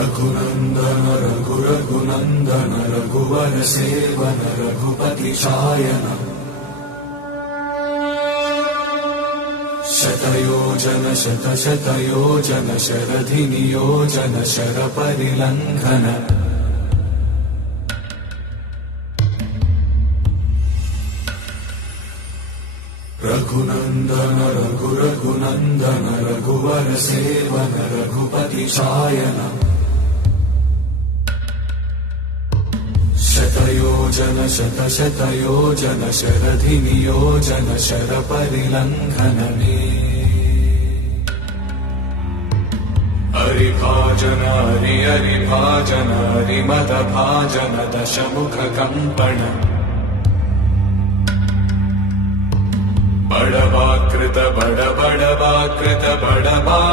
रघुनन्दन रघुनन्दन रघुवर सेवन रघुपति शायन शतयोजन शतशतयोजन शरधि नियोजन शरपरिलङ्घन रघुनन्दन रघुनन्दन रघुवर सेवन रघुपति शायन शतयोजन शतशतयोजन शरधि नियोजन शरपरिलङ्घन हरिभाजन हरिभाजन हरिमदभाजन दशमुख कम्पण बड़वाकृत बड़वाकृत बड़वा